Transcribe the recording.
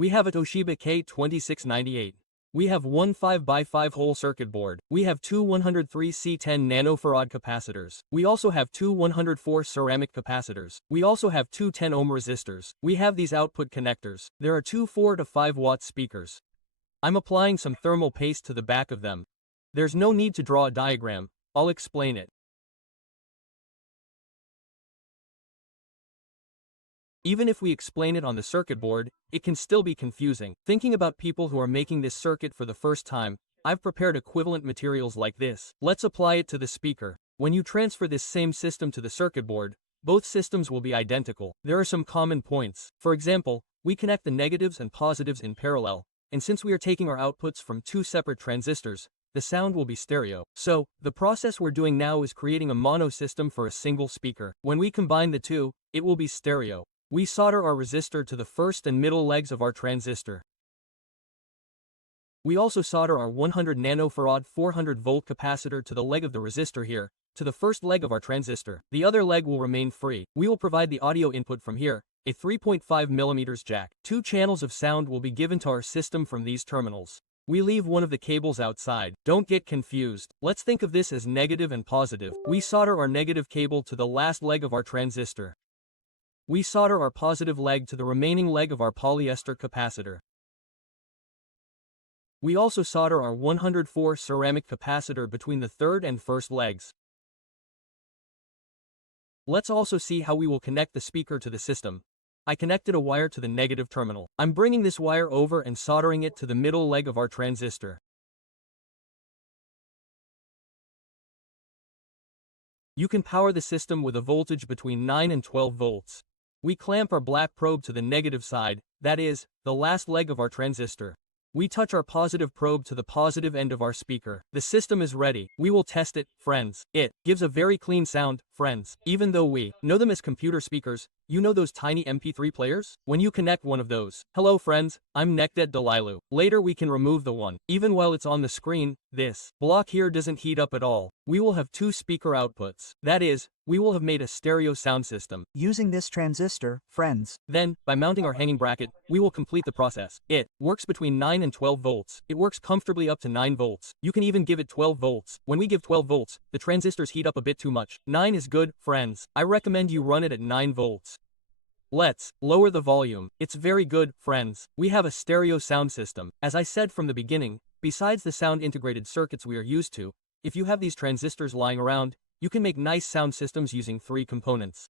We have a Toshiba K2698. We have one 5x5 hole circuit board. We have two 103C10 nanofarad capacitors. We also have two 104 ceramic capacitors. We also have two 10 ohm resistors. We have these output connectors. There are two 4 to 5 watt speakers. I'm applying some thermal paste to the back of them. There's no need to draw a diagram. I'll explain it. Even if we explain it on the circuit board, it can still be confusing. Thinking about people who are making this circuit for the first time, I've prepared equivalent materials like this. Let's apply it to the speaker. When you transfer this same system to the circuit board, both systems will be identical. There are some common points. For example, we connect the negatives and positives in parallel, and since we are taking our outputs from two separate transistors, the sound will be stereo. So, the process we're doing now is creating a mono system for a single speaker. When we combine the two, it will be stereo. We solder our resistor to the first and middle legs of our transistor. We also solder our 100 nanofarad 400 volt capacitor to the leg of the resistor here, to the first leg of our transistor. The other leg will remain free. We will provide the audio input from here, a 3.5 mm jack. Two channels of sound will be given to our system from these terminals. We leave one of the cables outside. Don't get confused. Let's think of this as negative and positive. We solder our negative cable to the last leg of our transistor. We solder our positive leg to the remaining leg of our polyester capacitor. We also solder our 104 ceramic capacitor between the third and first legs. Let's also see how we will connect the speaker to the system. I connected a wire to the negative terminal. I'm bringing this wire over and soldering it to the middle leg of our transistor. You can power the system with a voltage between 9 and 12 volts. We clamp our black probe to the negative side, that is, the last leg of our transistor. We touch our positive probe to the positive end of our speaker. The system is ready. We will test it, friends. It gives a very clean sound, friends. Even though we know them as computer speakers, you know those tiny MP3 players? When you connect one of those, hello friends, I'm Nekdet Dalilu. Later we can remove the one. Even while it's on the screen, this block here doesn't heat up at all. We will have two speaker outputs. That is, we will have made a stereo sound system. Using this transistor, friends. Then, by mounting our hanging bracket, we will complete the process. It works between 9 and 12 volts. It works comfortably up to 9 volts. You can even give it 12 volts. When we give 12 volts, the transistors heat up a bit too much. 9 is good, friends. I recommend you run it at 9 volts. Let's lower the volume. It's very good, friends. We have a stereo sound system. As I said from the beginning, besides the sound integrated circuits we are used to, if you have these transistors lying around, you can make nice sound systems using 3 components.